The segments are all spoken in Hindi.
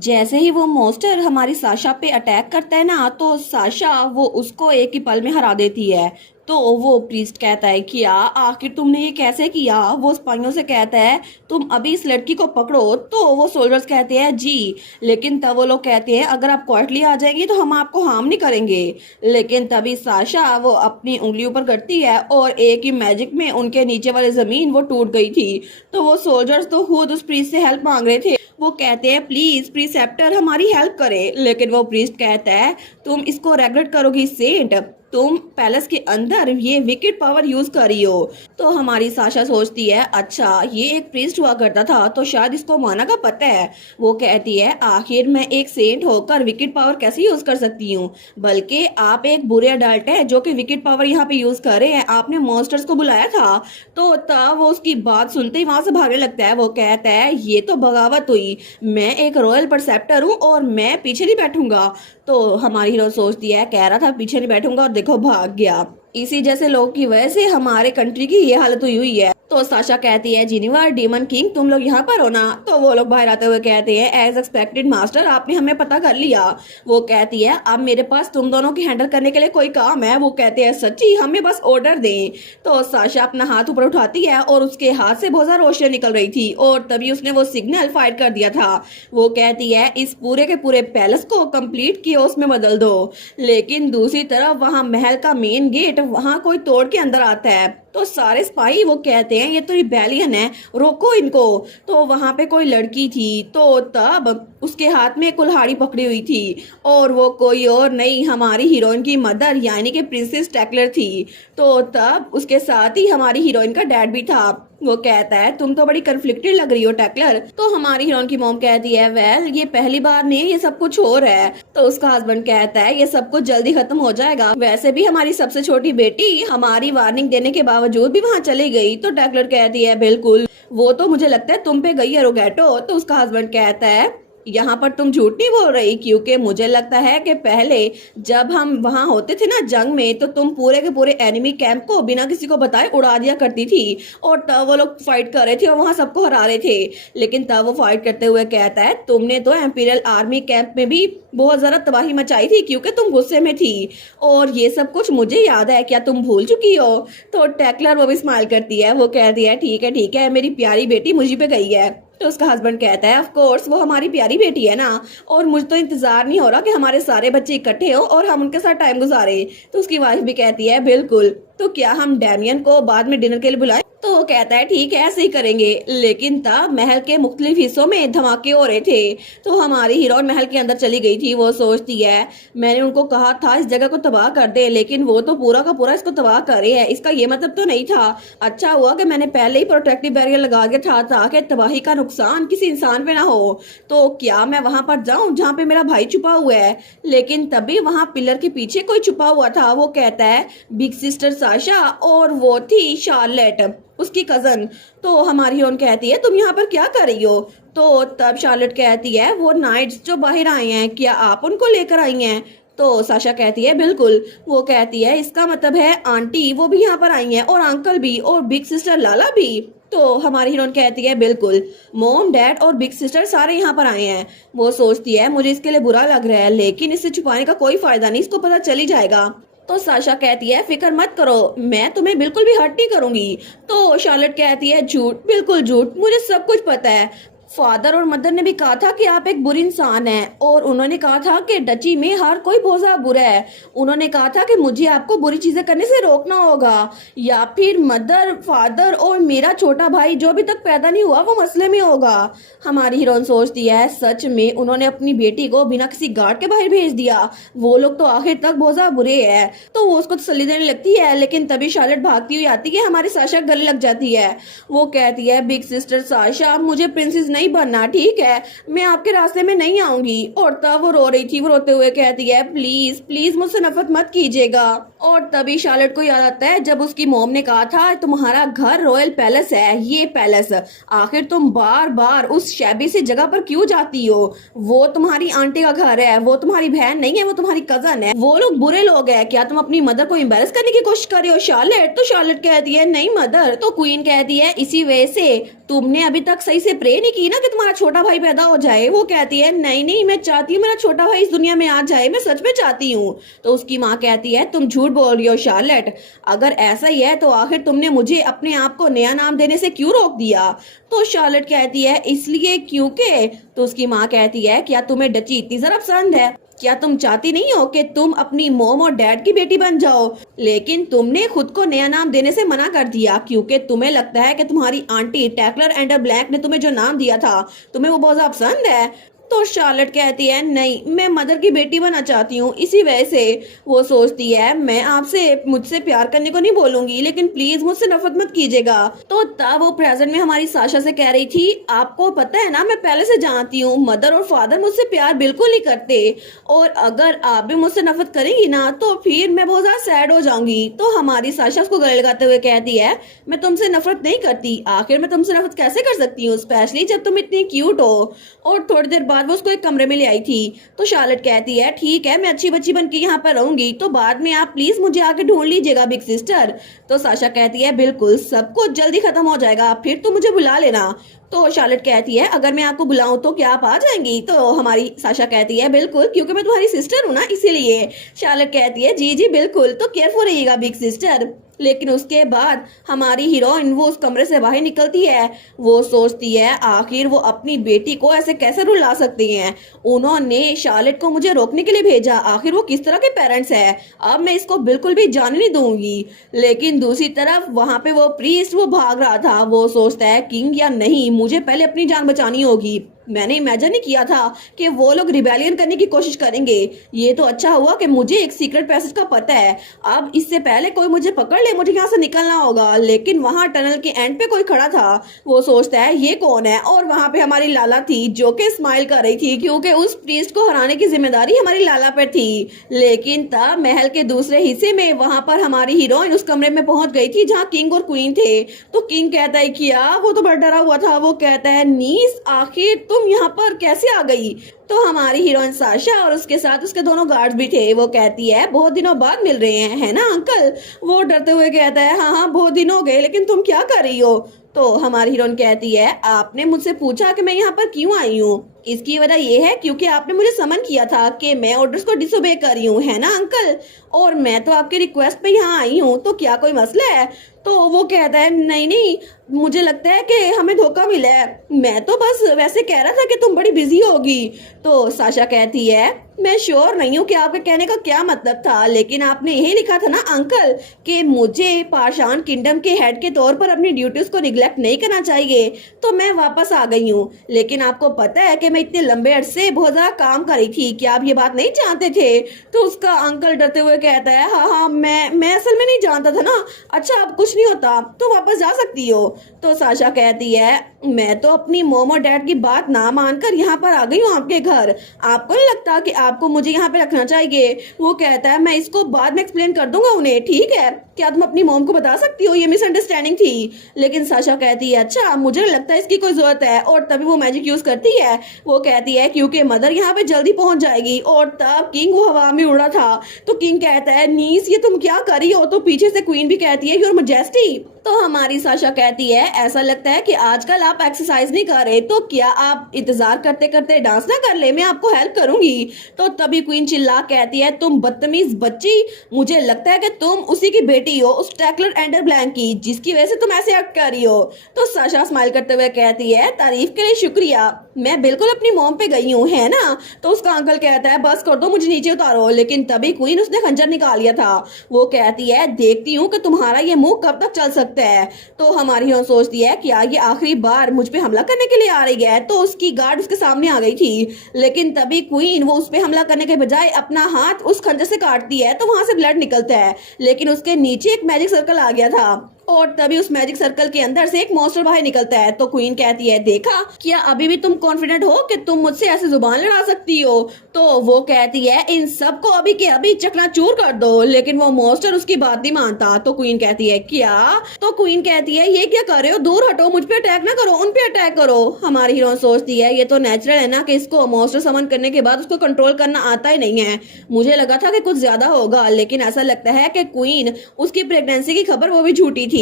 जैसे ही वो मॉन्स्टर हमारी साशा पे अटैक करता है ना, तो साशा वो उसको एक ही पल में हरा देती है। तो वो प्रीस्ट कहता है कि आखिर तुमने ये कैसे किया। वो सिपाहियों से कहता है तुम अभी इस लड़की को पकड़ो। तो वो सोल्जर्स कहते हैं जी, लेकिन तब वो लोग कहते हैं अगर आप क्वाइटली आ जाएंगी तो हम आपको हार्म नहीं करेंगे। लेकिन तभी साशा वो अपनी उंगली ऊपर करती है और एक ही मैजिक में उनके नीचे वाली जमीन वो टूट गई थी। तो वो सोल्जर्स तो खुद उस प्रीस्ट से हेल्प मांग रहे थे। वो कहते हैं प्लीज प्रीसेप्टर हमारी हेल्प करे, लेकिन वो प्रीस्ट कहता है तुम इसको रेगुलेट करोगी सेंट, तुम पैलेस के अंदर ये विकेट पावर यूज कर रही हो। तो हमारी साशा सोचती है अच्छा ये एक प्रीस्ट हुआ करता था तो शायद इसको माना का पता है। वो कहती है आखिर मैं एक सेंट होकर विकेट पावर कैसे यूज कर सकती हूँ, बल्कि आप एक बुरे अडल्ट है जो कि विकेट पावर यहाँ पे यूज कर रहे हैं, आपने मॉन्स्टर्स को बुलाया था। तो तब वो उसकी बात सुनते ही वहां से भागने लगता है। वो कहता है ये तो बगावत हुई, मैं एक रॉयल परसेप्टर हूँ और मैं पीछे नहीं बैठूंगा। तो हमारी हीरो सोचती है कह रहा था पीछे नहीं बैठूंगा और देखो भाग गया। इसी जैसे लोग की वजह से हमारे कंट्री की ये हालत हुई है। तो साशा कहती है जिनिवर डीमन किंग तुम लोग यहाँ पर हो ना। तो वो लोग बाहर आते हुए कहते हैं एज एक्सपेक्टेड मास्टर आपने हमें पता कर लिया। वो कहती है अब मेरे पास तुम दोनों की हैंडल करने के लिए कोई काम है। वो कहते हैं सच्ची, हमें बस ऑर्डर दें। तो साशा अपना हाथ ऊपर उठाती है और उसके हाथ से बहुत सारा रोशनी निकल रही थी और तभी उसने वो सिग्नल फायर कर दिया था। वो कहती है इस पूरे के पूरे पैलेस को कंप्लीट कियोस में बदल दो। लेकिन दूसरी तरफ वहां महल का मेन गेट वहां कोई तोड़ के अंदर आता है। तो सारे स्पाई वो कहते हैं ये तो रिबेलियन है, रोको इनको। तो वहां पे कोई लड़की थी, तो तब उसके हाथ में कुल्हाड़ी पकड़ी हुई थी और वो कोई और नहीं हमारी हीरोइन की मदर यानी कि प्रिंसेस टेक्लर थी। तो तब उसके साथ ही हमारी हीरोइन का डैड भी था। वो कहता है तुम तो बड़ी कन्फ्लिक्टेड लग रही हो टेक्लर। तो हमारी हीरोइन की मॉम कहती है वेल ये पहली बार नहीं ये सब कुछ हो रहा है। तो उसका हस्बैंड कहता है ये सब कुछ जल्दी खत्म हो जाएगा, वैसे भी हमारी सबसे छोटी बेटी हमारी वार्निंग देने के बावजूद भी वहाँ चली गई। तो टेक्लर कहती है बिल्कुल, वो तो मुझे लगता है तुम पे गई है रोगैटो। तो उसका हस्बैंड कहता है यहाँ पर तुम झूठ नहीं बोल रही, क्योंकि मुझे लगता है कि पहले जब हम वहां होते थे ना जंग में, तो तुम पूरे के पूरे एनिमी कैंप को बिना किसी को बताए उड़ा दिया करती थी और तब वो लोग फाइट कर रहे थे और वहां सबको हरा रहे थे। लेकिन तब वो फाइट करते हुए कहता है तुमने तो एम्पीरियल आर्मी कैंप में भी बहुत ज्यादा तबाही मचाई थी क्योंकि तुम गुस्से में थी और ये सब कुछ मुझे याद है, क्या तुम भूल चुकी हो। तो टेक्लर वो भी स्माइल करती है। वो कहती है ठीक है मेरी प्यारी बेटी मुझे पे गई है। तो उसका हस्बैंड कहता है ऑफ कोर्स वो हमारी प्यारी बेटी है ना, और मुझे तो इंतजार नहीं हो रहा कि हमारे सारे बच्चे इकट्ठे हो और हम उनके साथ टाइम गुजारे। तो उसकी वाइफ भी कहती है बिल्कुल, तो क्या हम डैमियन को बाद में डिनर के लिए बुलाएं। तो वो कहता है ठीक है ऐसे ही करेंगे। लेकिन तब महल के मुख्तलिफ हिस्सों में धमाके हो रहे थे। तो हमारी हीरोइन महल के अंदर चली गई थी। वो सोचती है मैंने उनको कहा था इस जगह को तबाह कर दे, लेकिन वो तो पूरा का पूरा इसको तबाह कर रहे हैं, इसका ये मतलब तो नहीं था। अच्छा हुआ कि मैंने पहले ही प्रोटेक्टिव बैरियर लगा के था ताकि तबाही का नुकसान किसी इंसान पे ना हो। तो क्या मैं वहां पर जाऊं जहाँ पे मेरा भाई छुपा हुआ है। लेकिन तभी वहां पिलर के पीछे कोई छुपा हुआ था। वो कहता है बिग सिस्टर साशा, और वो थी शार्लेट उसकी कजन। तो हमारी हीरोइन कहती है तुम यहाँ पर क्या कर रही हो। तो तब शार्लेट कहती है वो नाइट्स जो बाहर आए हैं क्या आप उनको लेकर आई हैं। तो साशा कहती है बिल्कुल। वो कहती है इसका मतलब है आंटी वो भी यहाँ पर आई हैं और अंकल भी और बिग सिस्टर लाला भी। तो हमारी हीरोइन कहती है बिल्कुल, मॉम डैड और बिग सिस्टर सारे यहाँ पर आए हैं। वो सोचती है मुझे इसके लिए बुरा लग रहा है, लेकिन इसे छुपाने का कोई फायदा नहीं, इसको पता चल ही जाएगा। तो साशा कहती है फिक्र मत करो, मैं तुम्हें बिल्कुल भी हर्ट नहीं करूंगी। तो शार्लेट कहती है झूठ, बिल्कुल झूठ, मुझे सब कुछ पता है। फादर और मदर ने भी कहा था कि आप एक बुरी इंसान हैं और उन्होंने कहा था कि डची में हर कोई बहुत ज्यादा बुरा है। उन्होंने कहा था कि मुझे आपको बुरी चीजें करने से रोकना होगा, या फिर मदर फादर और मेरा छोटा भाई जो अभी तक पैदा नहीं हुआ वो मसले में होगा। हमारी हीरोइन सोचती है सच में उन्होंने अपनी बेटी को बिना किसी गार्ड के बाहर भेज दिया, वो लोग तो आखिर तक बहुत ज्यादा बुरे हैं। तो वो उसको तसल्ली देने लगती है, लेकिन तभी शार्लेट भागती हुई आती है, हमारी साशा गले लग जाती है। वो कहती है बिग सिस्टर साशा मुझे प्रिंसेस नहीं बनना, ठीक है मैं आपके रास्ते में नहीं आऊंगी। और तब वो रो रही थी। वो रोते हुए कहती है प्लीज प्लीज मुझसे नफरत मत कीजिएगा। और तभी शार्लेट को याद आता है जब उसकी मॉम ने कहा था तुम्हारा घर रॉयल पैलेस है, ये पैलेस, आखिर तुम बार बार उस शैबी सी जगह पर क्यों जाती हो। वो तुम्हारी आंटी का घर है, वो तुम्हारी बहन नहीं है, वो तुम्हारी कजन है, वो लोग बुरे लोग हैं, क्या तुम अपनी मदर को एम्बैरस करने की कोशिश कर रहे हो शार्लेट। तो शार्लेट कहती है नहीं मदर। तो क्वीन कहती है इसी वजह से तुमने अभी तक सही से प्रे नहीं की ना कि तुम्हारा छोटा भाई पैदा हो जाए। वो कहती है नहीं नहीं, मैं चाहती हूँ मेरा छोटा भाई इस दुनिया में आ जाए, मैं सच में चाहती हूँ। तो उसकी माँ कहती है तुम झूठ बोल रही हो शार्लेट, अगर ऐसा ही है तो आखिर तुमने मुझे अपने आप को नया नाम देने से क्यों रोक दिया। तो शार्लेट कहती है इसलिए क्योंकि। तो उसकी माँ कहती है क्या तुम्हें डची इतनी जरा पसंद है, क्या तुम चाहती नहीं हो कि तुम अपनी मॉम और डैड की बेटी बन जाओ, लेकिन तुमने खुद को नया नाम देने से मना कर दिया क्योंकि तुम्हें लगता है कि तुम्हारी आंटी टैकलर एंड ब्लैक ने तुम्हें जो नाम दिया था तुम्हें वो बहुत ज्यादा पसंद है। तो शार्लेट कहती है नहीं, मैं मदर की बेटी बनना चाहती हूँ, इसी वजह से। वो सोचती है मैं आपसे मुझसे प्यार करने को नहीं बोलूंगी, लेकिन प्लीज मुझसे नफरत मत कीजिएगा। तो तब वो प्रेजेंट में हमारी साशा से कह रही थी आपको पता है ना, मैं पहले से जानती हूँ मदर और फादर मुझसे प्यार बिल्कुल नहीं करते, और अगर आप भी मुझसे नफरत करेंगी ना तो फिर मैं बहुत ज्यादा सैड हो जाऊंगी। तो हमारी साशा उसको गले लगाते हुए कहती है मैं तुमसे नफरत नहीं करती, आखिर मैं तुमसे नफरत कैसे कर सकती हूँ, स्पेशली जब तुम इतनी क्यूट हो। और थोड़ी देर बाद वो उसको एक कमरे में ले आई थी। तो शार्लेट कहती है ठीक है, मैं अच्छी बच्ची बन के यहाँ पर रहूंगी, तो बाद में आप प्लीज मुझे आके ढूंढ लीजिएगा बिग सिस्टर। तो साशा कहती है बिल्कुल, सब कुछ जल्दी खत्म हो जाएगा, फिर तुम मुझे बुला लेना। तो शार्लेट कहती है अगर मैं आपको बुलाऊं तो क्या आप आ जाएंगी। तो हमारी साशा कहती है बिल्कुल, क्योंकि मैं तुम्हारी सिस्टर हूं ना इसीलिए। शार्लेट कहती है जी जी बिल्कुल, तो केयरफुल रहिएगा बिग सिस्टर। लेकिन उसके बाद हमारी हीरोइन वो उस कमरे से बाहर निकलती है। वो सोचती है आखिर वो अपनी बेटी को ऐसे कैसे रुला सकती हैं, उन्होंने शार्लेट को मुझे रोकने के लिए भेजा, आखिर वो किस तरह के पेरेंट्स है, अब मैं इसको बिल्कुल भी जाने नहीं दूंगी। लेकिन दूसरी तरफ वहां पे वो प्रीस्ट वो भाग रहा था। वो सोचता है किंग या नहीं, मुझे पहले अपनी जान बचानी होगी। मैंने इमेजिन नहीं किया था कि वो लोग रिबेलियन करने की कोशिश करेंगे। ये तो अच्छा हुआ कि मुझे एक सीक्रेट पैसेज का पता है, अब इससे पहले कोई मुझे पकड़ ले मुझे यहाँ से निकलना होगा। लेकिन वहां टनल के एंड पे कोई खड़ा था। वो सोचता है ये कौन है, और वहां पे हमारी लाला थी जो कि स्माइल कर रही थी क्योंकि उस प्रीस्ट को हराने की जिम्मेदारी हमारी लाला पर थी। लेकिन तब महल के दूसरे हिस्से में वहां पर हमारी हीरोइन उस कमरे में पहुंच गई थी जहाँ किंग और क्वीन थे। तो किंग कहता है किया, वो तो बड़ा डरा हुआ था। वो कहता है नीस आखिर तुम यहाँ पर कैसे आ गई। तो हमारी हीरोइन साशा और उसके साथ उसके दोनों गार्ड्स भी थे। वो कहती है बहुत दिनों बाद मिल रहे हैं है ना अंकल। वो डरते हुए कहता है हाँ हाँ बहुत दिन हो गए, लेकिन तुम क्या कर रही हो। तो हमारी हीरोइन कहती है आपने मुझसे पूछा कि मैं यहाँ पर क्यों आई हूँ, इसकी वजह यह है क्योंकि आपने मुझे समन किया था कि मैं ऑर्डर्स को डिसोबे कर रही हूँ है ना अंकल, और मैं तो आपके रिक्वेस्ट पे यहाँ आई हूँ, तो क्या कोई मसला है। तो वो कहता है नहीं नहीं, मुझे लगता है कि हमें धोखा मिला है, मैं तो बस वैसे कह रहा था कि तुम बड़ी बिजी होगी। तो साशा कहती है मैं श्योर नहीं हूँ कि आपके कहने का क्या मतलब था, लेकिन आपने यही लिखा था ना अंकल कि मुझे पाषाण किंगडम के हेड के तौर पर अपनी ड्यूटीज को निगलेक्ट नहीं करना चाहिए, तो मैं वापस आ गई हूँ। लेकिन आपको पता है कि मैं इतने लंबे अरसे बहुत ज्यादा काम कर रही थी, क्या आप ये बात नहीं जानते थे। तो उसका अंकल डरते हुए कहता है हाँ हाँ मैं असल में नहीं जानता था ना, अच्छा अब कुछ नहीं होता तो वापस जा सकती हो। तो साशा कहती है मैं तो अपनी मोम और डैड की बात ना मानकर यहाँ पर आ गई हूँ आपके घर, आपको नहीं लगता कि आपको मुझे यहाँ पे रखना चाहिए। वो कहता है मैं इसको बाद में एक्सप्लेन कर दूंगा उन्हें, ठीक है, क्या तुम अपनी मोम को बता सकती हो, ये मिसअंडरस्टैंडिंग थी। लेकिन साशा कहती है अच्छा मुझे लगता है इसकी कोई जरूरत है, और तभी वो मैजिक यूज करती है। वो कहती है क्योंकि मदर यहाँ पे जल्दी पहुंच जाएगी, और तब किंग वो हवा में उड़ा था। तो किंग कहता है नीस ये तुम क्या कर रही हो। तो पीछे से क्वीन भी कहती है योर मैजेस्टी। तो हमारी साशा कहती है ऐसा लगता है कि आजकल आप एक्सरसाइज नहीं कर रहे, तो क्या आप इंतजार करते करते डांस ना कर ले, मैं आपको हेल्प करूंगी। तो तभी क्वीन चिल्ला कहती है तुम बदतमीज बच्ची, मुझे लगता है कि तुम उसी की बेटी हो, उस टैकलर एंडर ब्लैंक की, जिसकी वजह से तुम ऐसे एक्ट कर रही हो। तो साशा स्माइल करते हुए कहती है तारीफ के लिए शुक्रिया, मैं बिल्कुल अपनी मॉम पे गई हूँ है ना। तो उसका अंकल कहता है बस कर दो मुझे नीचे उतारो। लेकिन तभी क्वीन उसने खंजर निकाल लिया था। वो कहती है देखती हूँ कि तुम्हारा ये मुंह कब तक चल सकता है। तो हमारी हीरोइन सोचती है क्या ये आखिरी बार मुझ पे हमला करने के लिए आ रही है। तो उसकी गार्ड उसके सामने आ गई थी, लेकिन तभी क्वीन वो उस पे हमला करने के बजाय अपना हाथ उस खंजर से काटती है, तो वहां से ब्लड निकलता है, लेकिन उसके नीचे एक मैजिक सर्कल आ गया था, और तभी उस मैजिक सर्कल के अंदर से एक मॉन्स्टर बाहर निकलता है। तो क्वीन कहती है देखा, क्या अभी भी तुम कॉन्फिडेंट हो कि तुम मुझसे ऐसे जुबान लड़ा सकती हो। तो वो कहती है इन सबको अभी के अभी चकनाचूर कर दो, लेकिन वो मॉन्स्टर उसकी बात नहीं मानता। तो क्वीन कहती है क्या। तो क्वीन कहती है ये क्या कर रहे हो, दूर हटो, मुझ पे अटैक ना करो, उन पे अटैक करो। हमारी हीरोइन सोचती है ये तो नेचुरल है ना कि इसको मॉन्स्टर समन करने के बाद उसको कंट्रोल करना आता ही नहीं है, मुझे लगा था कि कुछ ज्यादा होगा, लेकिन ऐसा लगता है कि क्वीन उसकी प्रेगनेंसी की खबर वो भी झूठी थी।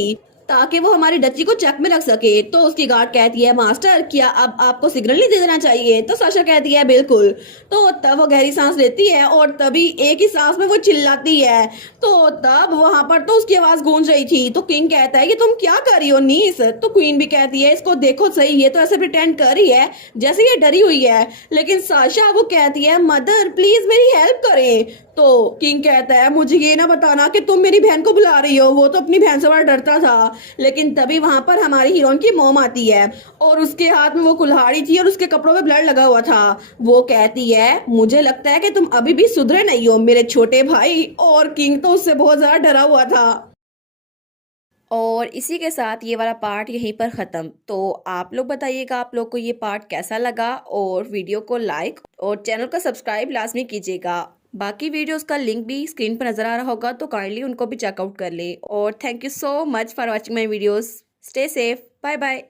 ताकि वो हमारी डच्ची को चेक में रख सके। तो उसकी गार्ड कहती है मास्टर क्या अब आपको सिग्नल नहीं दे देना चाहिए? तो साशा कहती है बिल्कुल। तो तब वो गहरी सांस लेती है और तभी एक ही सांस में वो चिल्लाती है। तो तब वहां पर तो उसकी आवाज गूंज रही थी। तो किंग कहता है कि तुम क्या कर रही हो नीस? तो क्वीन भी कहती है इसको देखो सही, ये तो ऐसे प्रिटेंड कर रही है जैसे ये डरी हुई है। लेकिन साशा वो कहती है मदर प्लीज मेरी हेल्प करें। तो किंग कहता है मुझे ये ना बताना कि तुम मेरी बहन को बुला रही हो, वो तो अपनी बहन से बड़ा डरता था। लेकिन तभी वहां पर हमारी हीरोइन की मॉम आती है और उसके हाथ में वो कुल्हाड़ी थी और उसके कपड़ों पे ब्लड लगा हुआ था। वो कहती है मुझे लगता है कि तुम अभी भी सुधरे नहीं हो मेरे छोटे भाई। और किंग तो उससे बहुत ज्यादा डरा हुआ था। और इसी के साथ ये वाला पार्ट यहीं पर ख़त्म। तो आप लोग बताइएगा आप लोग को ये पार्ट कैसा लगा, और वीडियो को लाइक और चैनल को सब्सक्राइब लाजमी कीजिएगा। बाकी वीडियोस का लिंक भी स्क्रीन पर नज़र आ रहा होगा, तो काइंडली उनको भी चेकआउट कर ले। और thank you so much for watching my videos. Stay safe, bye bye.